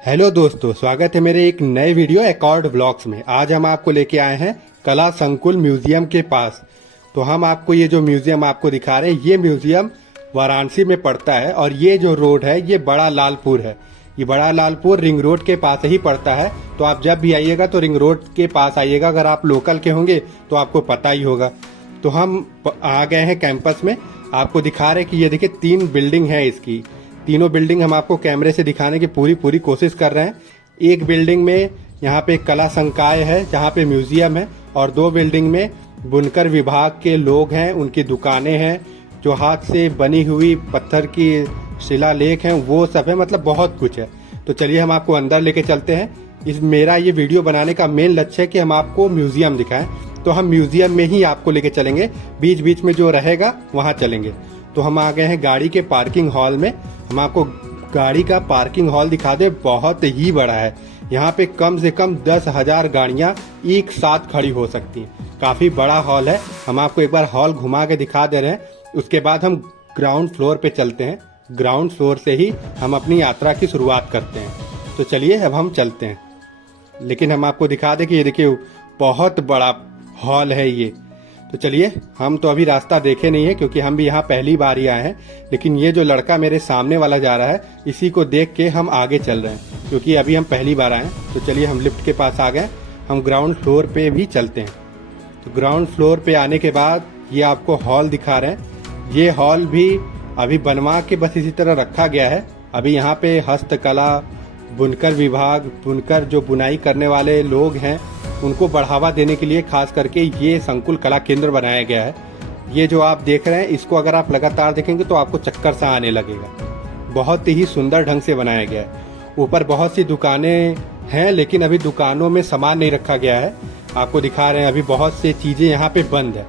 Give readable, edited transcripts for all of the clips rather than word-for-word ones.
Hello दोस्तों, स्वागत है मेरे एक नए वीडियो एकॉर्ड व्लॉग्स में। आज हम आपको लेके आए हैं कला संकुल म्यूजियम के पास। तो हम आपको ये जो म्यूजियम आपको दिखा रहे हैं, ये म्यूजियम वाराणसी में पड़ता है और ये जो रोड है ये बड़ा लालपुर है। ये बड़ा लालपुर रिंग रोड के पास ही पड़ता है। तो आप जब भी आइएगा तो रिंग रोड के पास आइएगा। अगर आप लोकल के होंगे तो आपको पता ही होगा। तो हम आ गए हैं कैंपस में। आपको दिखा रहे हैं कि ये देखिए 3 बिल्डिंग है इसकी। तीनों बिल्डिंग हम आपको कैमरे से दिखाने की पूरी कोशिश कर रहे हैं। एक बिल्डिंग में यहाँ पे कला संकाय है जहाँ पे म्यूजियम है, और 2 बिल्डिंग में बुनकर विभाग के लोग हैं, उनकी दुकानें हैं, जो हाथ से बनी हुई पत्थर की शिलालेख हैं वो सब है। मतलब बहुत कुछ है। तो चलिए हम आपको अंदर लेके चलते हैं। मेरा ये वीडियो बनाने का मेन लक्ष्य है कि हम आपको म्यूजियम दिखाएं। तो हम म्यूजियम में ही आपको लेके चलेंगे, बीच बीच में जो रहेगा वहाँ चलेंगे। तो हम आ गए हैं गाड़ी के पार्किंग हॉल में। हम आपको गाड़ी का पार्किंग हॉल दिखा दे, बहुत ही बड़ा है। यहाँ पे कम से कम 10,000 गाड़ियाँ एक साथ खड़ी हो सकती हैं। काफी बड़ा हॉल है। हम आपको एक बार हॉल घुमा के दिखा दे रहे हैं। उसके बाद हम ग्राउंड फ्लोर पे चलते हैं। ग्राउंड फ्लोर से ही हम अपनी यात्रा की शुरुआत करते हैं। तो चलिए अब हम चलते हैं। लेकिन हम आपको दिखा दें कि ये देखिए बहुत बड़ा हॉल है ये। तो चलिए, हम तो अभी रास्ता देखे नहीं है क्योंकि हम भी यहाँ पहली बार ही आए हैं। लेकिन ये जो लड़का मेरे सामने वाला जा रहा है, इसी को देख के हम आगे चल रहे हैं क्योंकि अभी हम पहली बार आए हैं। तो चलिए हम लिफ्ट के पास आ गए। हम ग्राउंड फ्लोर पे भी चलते हैं। तो ग्राउंड फ्लोर पे आने के बाद ये आपको हॉल दिखा रहे हैं। ये हॉल भी अभी बनवा के बस इसी तरह रखा गया है। अभी यहाँ पे हस्तकला, बुनकर विभाग, बुनकर जो बुनाई करने वाले लोग हैं उनको बढ़ावा देने के लिए खास करके ये संकुल कला केंद्र बनाया गया है। ये जो आप देख रहे हैं, इसको अगर आप लगातार देखेंगे तो आपको चक्कर सा आने लगेगा। बहुत ही सुंदर ढंग से बनाया गया है। ऊपर बहुत सी दुकानें हैं लेकिन अभी दुकानों में सामान नहीं रखा गया है। आपको दिखा रहे हैं अभी बहुत सी चीजें यहाँ पे बंद है।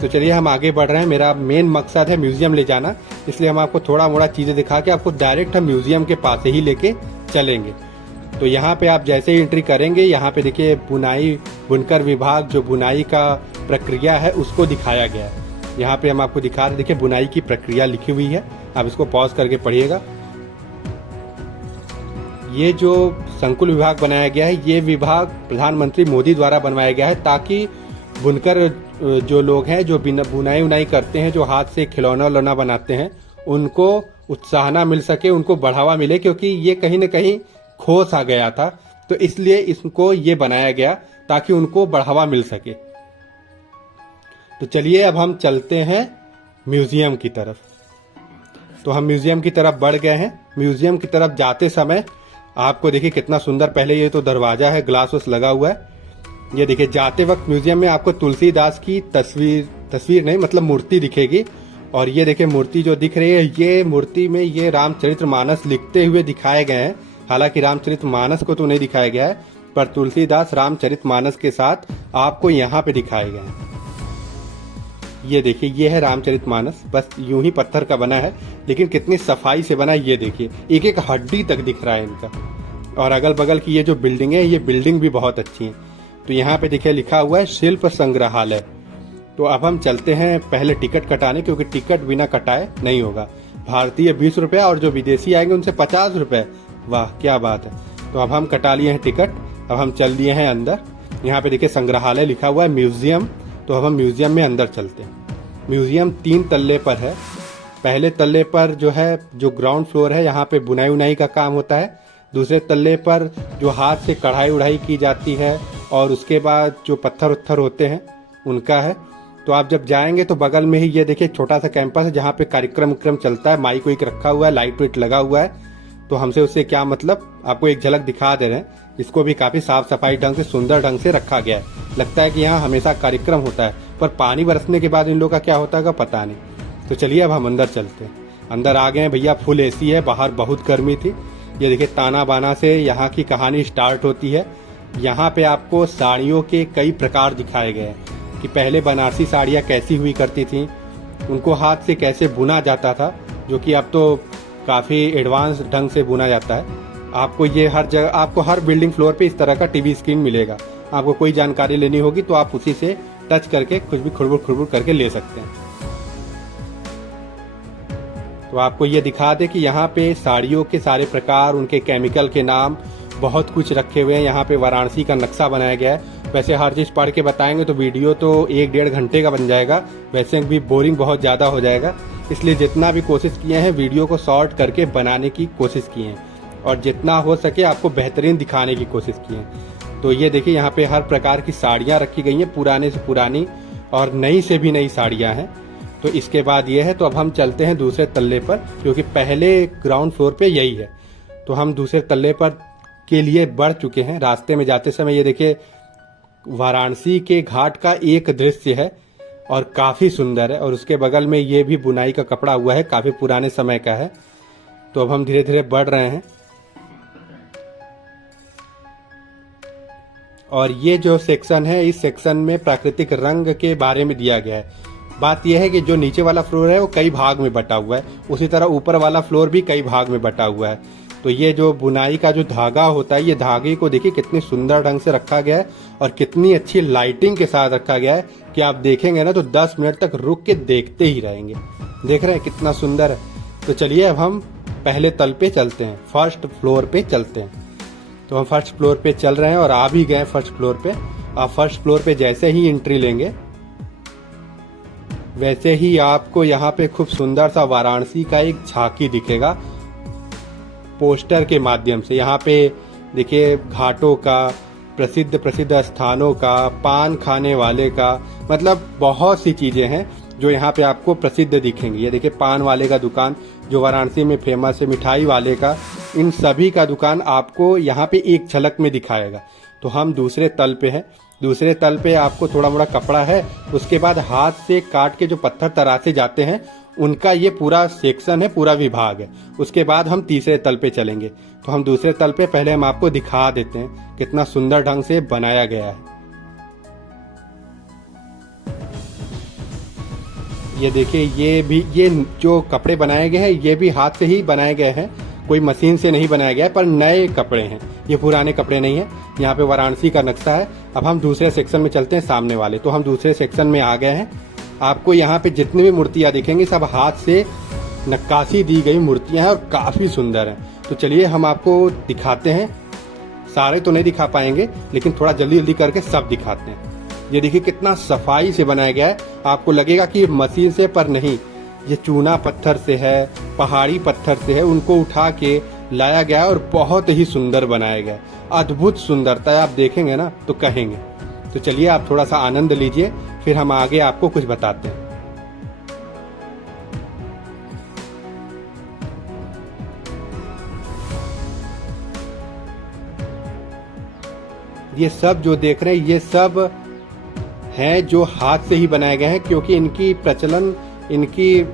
तो चलिए हम आगे बढ़ रहे हैं। मेरा मेन मकसद है म्यूजियम ले जाना, इसलिए हम आपको थोड़ा मोड़ा चीजें दिखा के आपको डायरेक्ट हम म्यूजियम के पास ही लेके चलेंगे। तो यहाँ पे आप जैसे ही एंट्री करेंगे, यहाँ पे देखिए बुनाई, बुनकर विभाग जो बुनाई का प्रक्रिया है उसको दिखाया गया है। यहाँ पे हम आपको दिखा रहे, देखिए बुनाई की प्रक्रिया लिखी हुई है। आप इसको पॉज करके पढ़िएगा। ये जो संकुल विभाग बनाया गया है, ये विभाग प्रधानमंत्री मोदी द्वारा बनवाया गया है ताकि बुनकर जो लोग हैं, जो बुनाई उनाई करते हैं, जो हाथ से खिलौना उलौना बनाते हैं, उनको उत्साहना मिल सके, उनको बढ़ावा मिले। क्योंकि ये कहीं न कहीं खो सा गया था, तो इसलिए इसको ये बनाया गया ताकि उनको बढ़ावा मिल सके। तो चलिए अब हम चलते हैं म्यूजियम की तरफ। तो हम म्यूजियम की तरफ बढ़ गए हैं। म्यूजियम की तरफ जाते समय आपको देखिए कितना सुंदर, पहले ये तो दरवाजा है, ग्लास उस लगा हुआ है। ये देखिए जाते वक्त म्यूजियम में आपको तुलसीदास की तस्वीर नहीं मतलब मूर्ति दिखेगी। और ये देखिए मूर्ति जो दिख रही है, ये मूर्ति में ये रामचरितमानस लिखते हुए दिखाए गए हैं। हालांकि रामचरितमानस को तो नहीं दिखाया गया है, पर तुलसीदास रामचरितमानस के साथ आपको यहाँ पे दिखाए गए हैं। ये देखिए, ये है रामचरितमानस। बस यूं ही पत्थर का बना है, लेकिन कितनी सफाई से बना है। ये देखिए एक एक हड्डी तक दिख रहा है इनका। और अगल बगल की ये जो बिल्डिंग है, ये बिल्डिंग भी बहुत अच्छी है। तो यहाँ पे देखिए लिखा हुआ है शिल्प संग्रहालय। तो अब हम चलते हैं पहले टिकट कटाने, क्योंकि टिकट बिना कटाए नहीं होगा। भारतीय 20 रुपये और जो विदेशी आएंगे उनसे 50 रुपये। वाह क्या बात है। तो अब हम कटा लिए हैं टिकट। अब हम चल दिए हैं अंदर। यहाँ पे देखिए संग्रहालय लिखा हुआ है, म्यूजियम। तो अब हम म्यूजियम में अंदर चलते हैं। म्यूजियम 3 तल्ले पर है। पहले तल्ले पर जो है, जो ग्राउंड फ्लोर है, यहाँ पे बुनाई उनाई का काम होता है। दूसरे तल्ले पर जो हाथ से कढ़ाई उढ़ाई की जाती है, और उसके बाद जो पत्थर उत्थर होते हैं उनका है। तो आप जब जाएंगे तो बगल में ही ये देखिए छोटा सा कैंपस है जहाँ पे कार्यक्रम चलता है। माइक वाइक रखा हुआ है, लाइट वाइट लगा हुआ है। तो हमसे उससे क्या मतलब, आपको एक झलक दिखा दे रहे हैं। इसको भी काफी साफ सफाई ढंग से, सुंदर ढंग से रखा गया है। लगता है कि यहाँ हमेशा कार्यक्रम होता है, पर पानी बरसने के बाद इन लोगों का क्या होता है पता नहीं। तो चलिए अब हम अंदर चलते हैं। अंदर आ गए हैं भैया, फुल एसी है। बाहर बहुत गर्मी थी। ये देखिए ताना बाना से यहाँ की कहानी स्टार्ट होती है। यहाँ पे आपको साड़ियों के कई प्रकार दिखाए गए हैं कि पहले बनारसी साड़ियाँ कैसी हुई करती थी, उनको हाथ से कैसे बुना जाता था, जो कि अब तो काफ़ी एडवांस ढंग से बुना जाता है। आपको ये हर जगह, आपको हर बिल्डिंग फ्लोर पे इस तरह का टीवी स्क्रीन मिलेगा। आपको कोई जानकारी लेनी होगी तो आप उसी से टच करके कुछ भी खुरबुर खुरबुर करके ले सकते हैं। तो तो आपको ये दिखा दे कि यहाँ पे साड़ियों के सारे प्रकार, उनके केमिकल के नाम, बहुत कुछ रखे हुए हैं। यहाँ पे वाराणसी का नक्शा बनाया गया है। वैसे हर चीज़ पढ़ के बताएंगे तो वीडियो तो 1-1.5 घंटे का बन जाएगा, वैसे भी बोरिंग बहुत ज़्यादा हो जाएगा। इसलिए जितना भी कोशिश किए हैं वीडियो को शॉर्ट करके बनाने की कोशिश किए हैं और जितना हो सके आपको बेहतरीन दिखाने की कोशिश की है। तो ये देखिए यहाँ पे हर प्रकार की साड़ियाँ रखी गई हैं, पुराने से पुरानी और नई से भी नई साड़ियाँ हैं। तो इसके बाद ये है, तो अब हम चलते हैं दूसरे तल्ले पर, क्योंकि पहले ग्राउंड फ्लोर पे यही है। तो हम दूसरे तल्ले पर के लिए बढ़ चुके हैं। रास्ते में जाते समय ये देखिए वाराणसी के घाट का एक दृश्य है और काफ़ी सुंदर है, और उसके बगल में ये भी बुनाई का कपड़ा हुआ है, काफ़ी पुराने समय का है। तो अब हम धीरे धीरे बढ़ रहे हैं और ये जो सेक्शन है, इस सेक्शन में प्राकृतिक रंग के बारे में दिया गया है। बात यह है कि जो नीचे वाला फ्लोर है वो कई भाग में बटा हुआ है, उसी तरह ऊपर वाला फ्लोर भी कई भाग में बटा हुआ है। तो ये जो बुनाई का जो धागा होता है, ये धागे को देखिए कितनी सुंदर ढंग से रखा गया है और कितनी अच्छी लाइटिंग के साथ रखा गया है कि आप देखेंगे ना तो 10 मिनट तक रुक के देखते ही रहेंगे। देख रहे हैं कितना सुंदर है। तो चलिए अब हम पहले तल पे चलते हैं, फर्स्ट फ्लोर पे चलते हैं। तो हम फर्स्ट फ्लोर पे चल रहे हैं और आ भी गए फर्स्ट फ्लोर पे। आप फर्स्ट फ्लोर पे जैसे ही एंट्री लेंगे वैसे ही आपको यहाँ पे खूब सुंदर सा वाराणसी का एक झांकी दिखेगा पोस्टर के माध्यम से। यहाँ पे देखिए घाटों का, प्रसिद्ध स्थानों का, पान खाने वाले का, मतलब बहुत सी चीजें हैं जो यहाँ पे आपको प्रसिद्ध दिखेंगी। ये देखिए पान वाले का दुकान जो वाराणसी में फेमस है, मिठाई वाले का, इन सभी का दुकान आपको यहाँ पे एक झलक में दिखाएगा। तो हम दूसरे तल पे हैं। दूसरे तल पे आपको थोड़ा मोड़ा कपड़ा है, उसके बाद हाथ से काट के जो पत्थर तराशे जाते हैं उनका ये पूरा सेक्शन है, पूरा विभाग है। उसके बाद हम तीसरे तल पे चलेंगे। तो हम दूसरे तल पे पहले हम आपको दिखा देते हैं कितना सुंदर ढंग से बनाया गया है। ये देखिए ये जो कपड़े बनाए गए हैं ये भी हाथ से ही बनाए गए हैं, कोई मशीन से नहीं बनाया गया है, पर नए कपड़े हैं, ये पुराने कपड़े नहीं है। यहाँ पे वाराणसी का नक्शा है। अब हम दूसरे सेक्शन में चलते हैं, सामने वाले। तो हम दूसरे सेक्शन में आ गए हैं। आपको यहाँ पे जितनी भी मूर्तियाँ दिखेंगी सब हाथ से नक्काशी दी गई मूर्तियाँ हैं और काफ़ी सुंदर हैं। तो चलिए हम आपको दिखाते हैं। सारे तो नहीं दिखा पाएंगे लेकिन थोड़ा जल्दी जल्दी करके सब दिखाते हैं। ये देखिए कितना सफाई से बनाया गया है। आपको लगेगा कि मशीन से, पर नहीं, ये चूना पत्थर से है, पहाड़ी पत्थर से है, उनको उठा के लाया गया है और बहुत ही सुंदर बनाया गया है। अद्भुत सुंदरता है, आप देखेंगे ना तो कहेंगे। तो चलिए आप थोड़ा सा आनंद लीजिए, फिर हम आगे आपको कुछ बताते हैं। ये सब जो देख रहे हैं ये सब हैं जो हाथ से ही बनाए गए हैं, क्योंकि इनकी प्रचलन, इनकी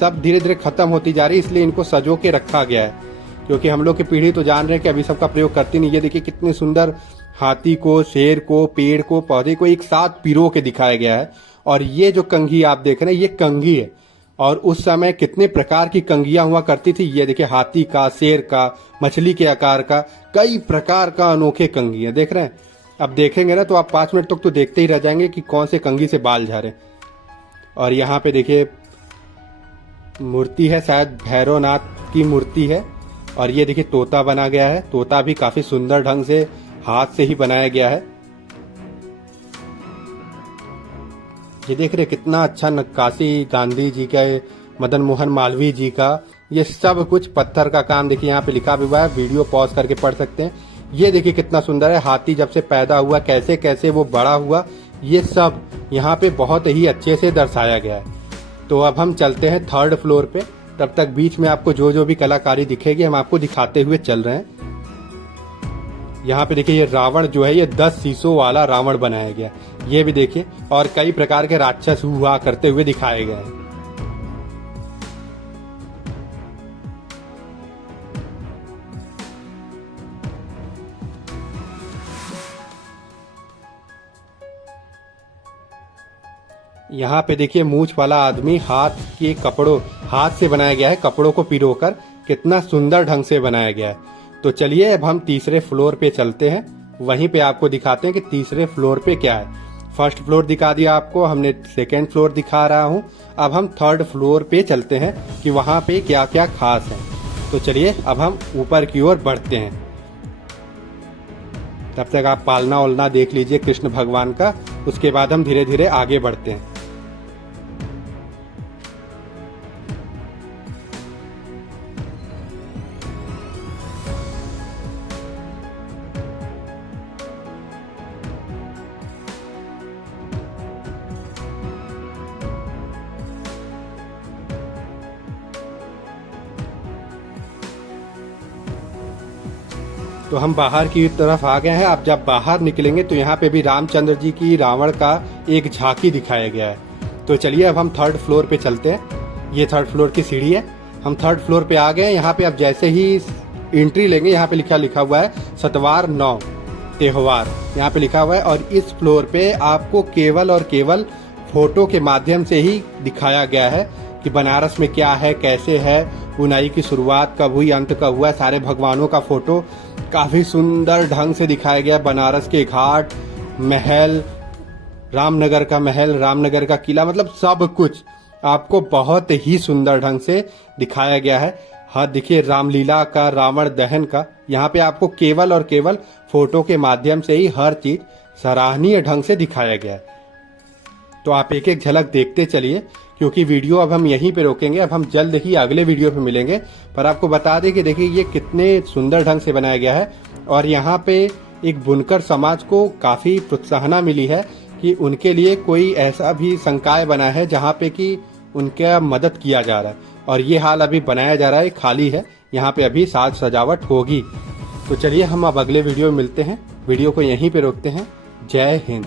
सब धीरे धीरे खत्म होती जा रही है, इसलिए इनको सजो के रखा गया है। क्योंकि हम लोग की पीढ़ी तो जान रहे हैं कि अभी सबका प्रयोग करती नहीं। ये देखिए कितने सुंदर हाथी को, शेर को, पेड़ को, पौधे को एक साथ पिरो के दिखाया गया है। और ये जो कंघी आप देख रहे हैं ये कंघी है, और उस समय कितने प्रकार की कंघियां हुआ करती थी। ये देखिए हाथी का, शेर का, मछली के आकार का, कई प्रकार का अनोखे कंघी है, देख रहे हैं। अब देखेंगे ना तो आप 5 मिनट तक तो देखते ही रह जाएंगे कि कौन से कंघी से बाल झारे। और यहाँ पे देखिए मूर्ति है, शायद भैरवनाथ की मूर्ति है। और ये देखिए तोता बना गया है, तोता भी काफी सुंदर ढंग से हाथ से ही बनाया गया है। ये देख रहे कितना अच्छा नक्काशी, गांधी जी का, मदन मोहन मालवीय जी का, ये सब कुछ पत्थर का काम। देखिए यहाँ पे लिखा भी हुआ है, वीडियो पॉज करके पढ़ सकते हैं। ये देखिए कितना सुंदर है, हाथी जब से पैदा हुआ कैसे कैसे वो बड़ा हुआ, ये सब यहाँ पे बहुत ही अच्छे से दर्शाया गया है। तो अब हम चलते हैं 3rd फ्लोर पे। तब तक बीच में आपको जो जो भी कलाकारी दिखेगी हम आपको दिखाते हुए चल रहे हैं। यहाँ पे देखिए ये रावण जो है, ये 10 शीशों वाला रावण बनाया गया, ये भी देखिए। और कई प्रकार के राक्षस हुआ करते हुए दिखाए गए हैं। यहाँ पे देखिए मूछ वाला आदमी, हाथ से बनाया गया है, कपड़ों को पिरोकर कितना सुंदर ढंग से बनाया गया है। तो चलिए अब हम तीसरे फ्लोर पे चलते हैं, वहीं पे आपको दिखाते हैं कि तीसरे फ्लोर पे क्या है। फर्स्ट फ्लोर दिखा दिया आपको, हमने सेकेंड फ्लोर दिखा रहा हूँ। अब हम थर्ड फ्लोर पे चलते हैं कि वहाँ पे क्या क्या खास है। तो चलिए अब हम ऊपर की ओर बढ़ते हैं। तब तक आप पालना ओलना देख लीजिए कृष्ण भगवान का, उसके बाद हम धीरे धीरे आगे बढ़ते हैं। तो हम बाहर की तरफ आ गए हैं। अब जब बाहर निकलेंगे तो यहाँ पे भी रामचंद्र जी की रावण का एक झांकी दिखाया गया है। तो चलिए अब हम थर्ड फ्लोर पे चलते हैं। ये थर्ड फ्लोर की सीढ़ी है। हम थर्ड फ्लोर पे आ गए हैं। यहाँ पे अब जैसे ही एंट्री लेंगे, यहाँ पे लिखा हुआ है सतवार 9 त्योहार, यहाँ पे लिखा हुआ है। और इस फ्लोर पे आपको केवल और केवल फोटो के माध्यम से ही दिखाया गया है कि बनारस में क्या है, कैसे है, बुनाई की शुरुआत कब हुई, अंत कब हुआ। सारे भगवानों का फोटो काफी सुंदर ढंग से दिखाया गया। बनारस के घाट, महल, रामनगर का महल, रामनगर का किला, मतलब सब कुछ आपको बहुत ही सुंदर ढंग से दिखाया गया है। हाँ देखिए, रामलीला का, रावण दहन का, यहाँ पे आपको केवल और केवल फोटो के माध्यम से ही हर चीज सराहनीय ढंग से दिखाया गया है। तो आप एक एक झलक देखते चलिए, क्योंकि वीडियो अब हम यहीं पे रोकेंगे। अब हम जल्द ही अगले वीडियो पे मिलेंगे। पर आपको बता दें कि देखिए ये कितने सुंदर ढंग से बनाया गया है। और यहाँ पे एक बुनकर समाज को काफ़ी प्रोत्साहना मिली है कि उनके लिए कोई ऐसा भी संकाय बना है जहाँ पे कि उनका मदद किया जा रहा है। और ये हाल अभी बनाया जा रहा है, खाली है, यहाँ पे अभी साज सजावट होगी। तो चलिए हम अब अगले वीडियो में मिलते हैं। वीडियो को यहीं पे रोकते हैं। जय हिंद।